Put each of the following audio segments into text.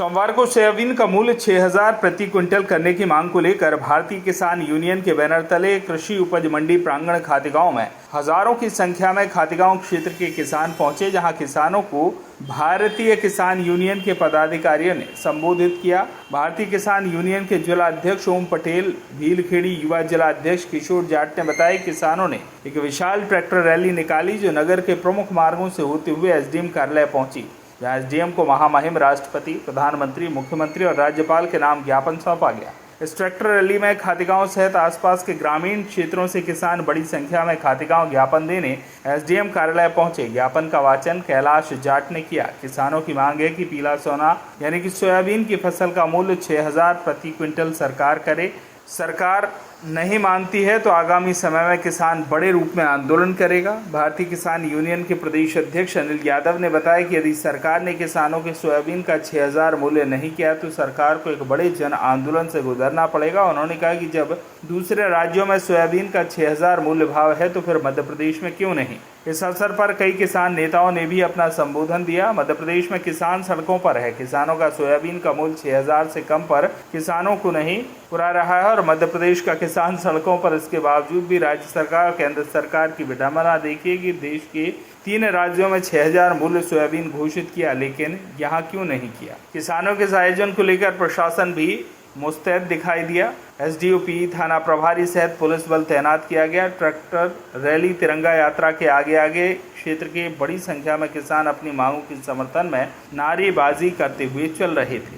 सोमवार को सोयाबीन का मूल्य 6,000 प्रति क्विंटल करने की मांग को लेकर भारतीय किसान यूनियन के बैनर तले कृषि उपज मंडी प्रांगण खातेगांव में हजारों की संख्या में खातेगांव क्षेत्र के किसान पहुंचे, जहां किसानों को भारतीय किसान यूनियन के पदाधिकारियों ने संबोधित किया। भारतीय किसान यूनियन के जिला अध्यक्ष ओम पटेल, भीलखेड़ी युवा जिला अध्यक्ष किशोर जाट ने बताया कि किसानों ने एक विशाल ट्रैक्टर रैली निकाली, जो नगर के प्रमुख मार्गों से होते हुए एसडीएम कार्यालय पहुंची, जहां एसडीएम को महामहिम राष्ट्रपति, प्रधानमंत्री, मुख्यमंत्री और राज्यपाल के नाम ज्ञापन सौंपा गया। इस ट्रैक्टर रैली में खातेगांव सहित आसपास के ग्रामीण क्षेत्रों से किसान बड़ी संख्या में खातेगांव ज्ञापन देने एसडीएम कार्यालय पहुंचे। ज्ञापन का वाचन कैलाश जाट ने किया। किसानों की मांग है कि पीला सोना यानी कि सोयाबीन की फसल का मूल्य 6,000 प्रति क्विंटल सरकार करे। सरकार नहीं मानती है तो आगामी समय में किसान बड़े रूप में आंदोलन करेगा। भारतीय किसान यूनियन के प्रदेश अध्यक्ष अनिल यादव ने बताया कि यदि सरकार ने किसानों के सोयाबीन का 6,000 मूल्य नहीं किया तो सरकार को एक बड़े जन आंदोलन से गुजरना पड़ेगा। उन्होंने कहा कि जब दूसरे राज्यों में सोयाबीन का 6,000 मूल्य भाव है तो फिर मध्य प्रदेश में क्यों नहीं। इस अवसर पर कई किसान नेताओं ने भी अपना संबोधन दिया। मध्य प्रदेश में किसान सड़कों पर है। किसानों का सोयाबीन का मूल्य 6,000 से कम पर किसानों को नहीं पुरा रहा है और मध्य प्रदेश का किसान सड़कों पर। इसके बावजूद भी राज्य सरकार, केंद्र सरकार की विडंबना देखिए कि देश के 3 राज्यों में 6,000 मूल्य सोयाबीन घोषित किया, लेकिन यहाँ क्यों नहीं किया। किसानों के इस आयोजन को लेकर प्रशासन भी मुस्तैद दिखाई दिया। एसडीओपी, थाना प्रभारी सहित पुलिस बल तैनात किया गया। ट्रैक्टर रैली, तिरंगा यात्रा के आगे आगे क्षेत्र के बड़ी संख्या में किसान अपनी मांगों के समर्थन में नारेबाजी करते हुए चल रहे थे।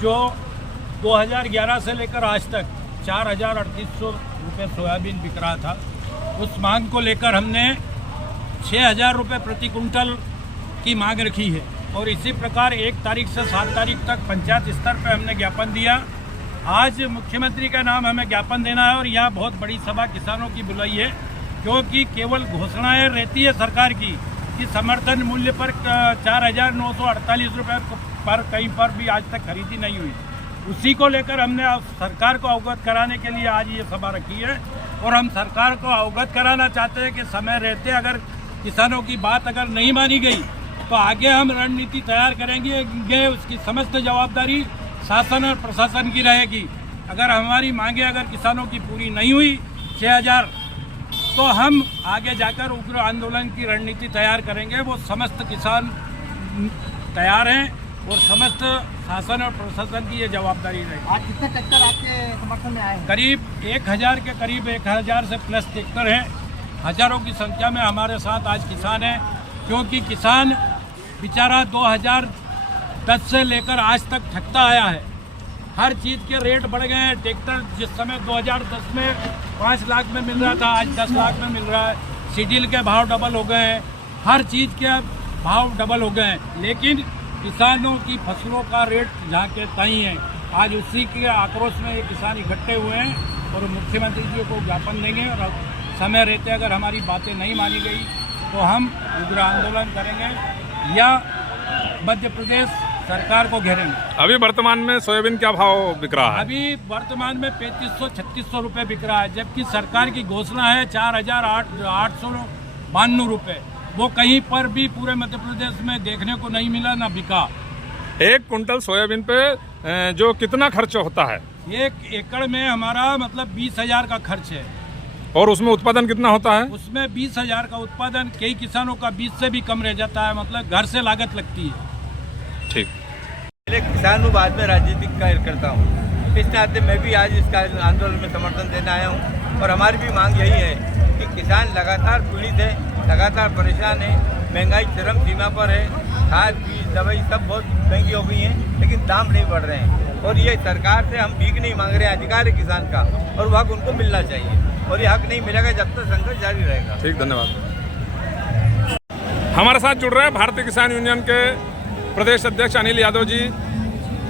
जो 2011 से लेकर आज तक 4,3800 रुपये सोयाबीन बिक रहा था, उस मांग को लेकर हमने 6,000 रुपये प्रति कुंटल की मांग रखी है और इसी प्रकार 1 तारीख से 7 तारीख तक पंचायत स्तर पर हमने ज्ञापन दिया। आज मुख्यमंत्री का नाम हमें ज्ञापन देना है और यहाँ बहुत बड़ी सभा किसानों की बुलाई है, क्योंकि केवल घोषणाएं रहती है सरकार की कि समर्थन मूल्य पर 4,948 रुपये पर कहीं पर भी आज तक खरीदी नहीं हुई। उसी को लेकर हमने सरकार को अवगत कराने के लिए आज ये सभा रखी है और हम सरकार को अवगत कराना चाहते हैं कि समय रहते अगर किसानों की बात अगर नहीं मानी गई तो आगे हम रणनीति तैयार करेंगे। उसकी समस्त जवाबदारी शासन और प्रशासन की रहेगी। अगर हमारी मांगे अगर किसानों की पूरी नहीं हुई 6,000, तो हम आगे जाकर उग्र आंदोलन की रणनीति तैयार करेंगे। वो समस्त किसान तैयार हैं और समस्त शासन और प्रशासन की ये जवाबदारी रहेगी। आज कितने ट्रैक्टर आपके समर्थन में आए हैं? करीब 1,000 के करीब 1,000 से प्लस ट्रैक्टर हैं। हजारों की संख्या में हमारे साथ आज किसान हैं, क्योंकि किसान बेचारा 2010 से लेकर आज तक ठगता आया है। हर चीज़ के रेट बढ़ गए हैं। ट्रैक्टर जिस समय 2010 में 5 लाख में मिल रहा था, आज 10 लाख में मिल रहा है। सीडील के भाव डबल हो गए हैं, हर चीज़ के भाव डबल हो गए हैं, लेकिन किसानों की फसलों का रेट जहाँ के तहीं है। आज उसी के आक्रोश में ये किसान इकट्ठे हुए हैं और मुख्यमंत्री जी को ज्ञापन देंगे और समय रहते अगर हमारी बातें नहीं मानी गई तो हम उग्र आंदोलन करेंगे या मध्य प्रदेश सरकार को घेरेंगे। अभी वर्तमान में सोयाबीन क्या भाव बिक रहा है? अभी वर्तमान में 3,500-3,600 रुपये बिक रहा है, जबकि सरकार की घोषणा है 4,892 रुपये। वो कहीं पर भी पूरे मध्य प्रदेश में देखने को नहीं मिला, ना बिका। 1 कुंटल सोयाबीन पे जो कितना खर्च होता है? 1 एकड़ में हमारा मतलब 20,000 का खर्च है। और उसमें उत्पादन कितना होता है? उसमें 20,000 का उत्पादन कई किसानों का 20 से भी कम रह जाता है, मतलब घर से लागत लगती है। ठीक। पहले किसान हूँ, बाद में राजनीतिक कार्य करता हूँ। इस नाते मैं भी आज इसका आंदोलन में समर्थन देने आया हूँ और हमारी भी मांग यही है कि किसान लगातार पीड़ित है, लगातार परेशान है। महंगाई चरम सीमा पर है। खाद, बीज, दवाई सब बहुत महंगी हो गई हैं, लेकिन दाम नहीं बढ़ रहे हैं और ये सरकार से हम भीख नहीं मांग रहे हैं। अधिकार है किसान का और वो हक उनको मिलना चाहिए और ये हक नहीं मिलेगा जब तक संघर्ष जारी रहेगा। ठीक, धन्यवाद। हमारे साथ जुड़ रहे हैं भारतीय किसान यूनियन के प्रदेश अध्यक्ष अनिल यादव जी,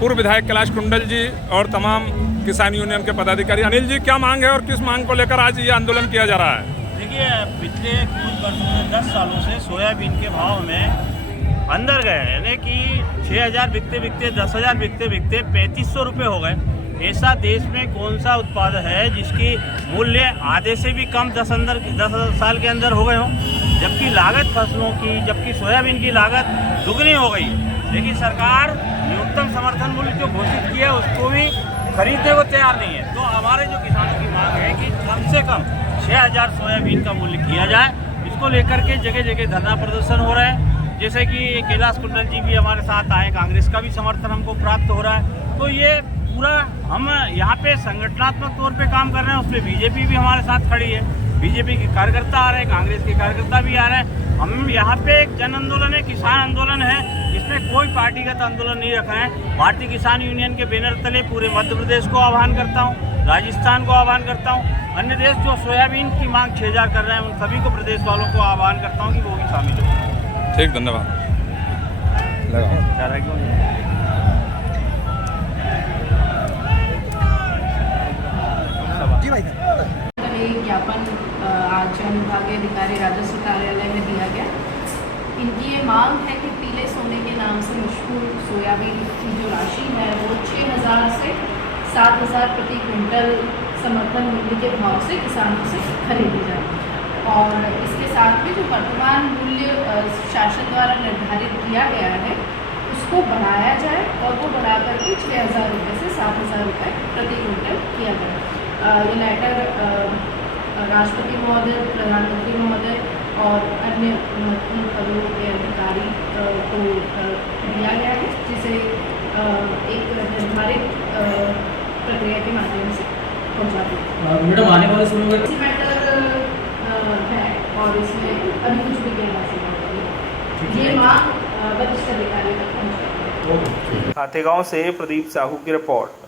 पूर्व विधायक कैलाश कुंडल जी और तमाम किसान यूनियन के पदाधिकारी। अनिल जी, क्या मांग है और किस मांग को लेकर आज ये आंदोलन किया जा रहा है? देखिए, पिछले कुछ वर्षों से 10 सालों से सोयाबीन के भाव में अंदर गए, यानी कि 6,000 बिकते बिकते 10,000 बिकते बिकते 3,500 रुपये हो गए। ऐसा देश में कौन सा उत्पाद है जिसकी मूल्य आधे से भी कम 10 साल के अंदर हो गए हों, जबकि लागत फसलों की, जबकि सोयाबीन की लागत दुगनी हो गई। लेकिन सरकार न्यूनतम समर्थन मूल्य जो घोषित किया है उसको भी खरीदने को तैयार नहीं है। तो हमारे जो किसानों की मांग है कि कम से कम 6000 सोयाबीन का मूल्य किया जाए। इसको लेकर के जगह जगह धरना प्रदर्शन हो रहा है। जैसे कि कैलाश कुंडल जी भी हमारे साथ आए, कांग्रेस का भी समर्थन हमको प्राप्त हो रहा है। तो ये पूरा हम यहाँ पे संगठनात्मक तौर पे काम कर रहे हैं, उसमें बीजेपी भी हमारे साथ खड़ी है, बीजेपी के कार्यकर्ता आ रहे हैं, कांग्रेस के कार्यकर्ता भी आ रहे हैं। हम यहाँ पे एक जन आंदोलन है, किसान आंदोलन है, इसमें कोई पार्टीगत आंदोलन नहीं रख रहे हैं। भारतीय किसान यूनियन के बैनर तले पूरे मध्य प्रदेश को आह्वान करता हूँ, राजस्थान को आह्वान करता हूँ, अन्य देश जो सोयाबीन की मांग 6000 कर रहे हैं उन सभी को प्रदेश वालों को आह्वान करता हूँ कि वो भी शामिल हो। ठीक, धन्यवाद। जी भाई साहब। एक ज्ञापन आज विभागीय अधिकारी राजस्व कार्यालय में दिया गया। इनकी ये मांग है कि पीले सोने के नाम से मशहूर सोयाबीन की जो राशि है वो 6000 से 7000 प्रति क्विंटल समर्थन मूल्य के भाव से किसानों से खरीदी जाए और इसके साथ में जो वर्तमान मूल्य शासन द्वारा निर्धारित किया गया है उसको बढ़ाया जाए और वो बढ़ा करके 6000 रुपये से 7000 रुपये प्रति क्विंटल किया जाए। ये लेटर राष्ट्रपति महोदय, प्रधानमंत्री महोदय और अन्य महत्वपूर्ण पदों के अधिकारी को दिया गया है, जिसे एक निर्धारित प्रक्रिया के माध्यम से पहुँचा दिया। मैडम आने वाले समय में मैटर है और इसमें अभी कुछ भी कहना चाहिए। ये मांग वरिष्ठ अधिकारी तक पहुँचा। खातेगांव से प्रदीप साहू की रिपोर्ट।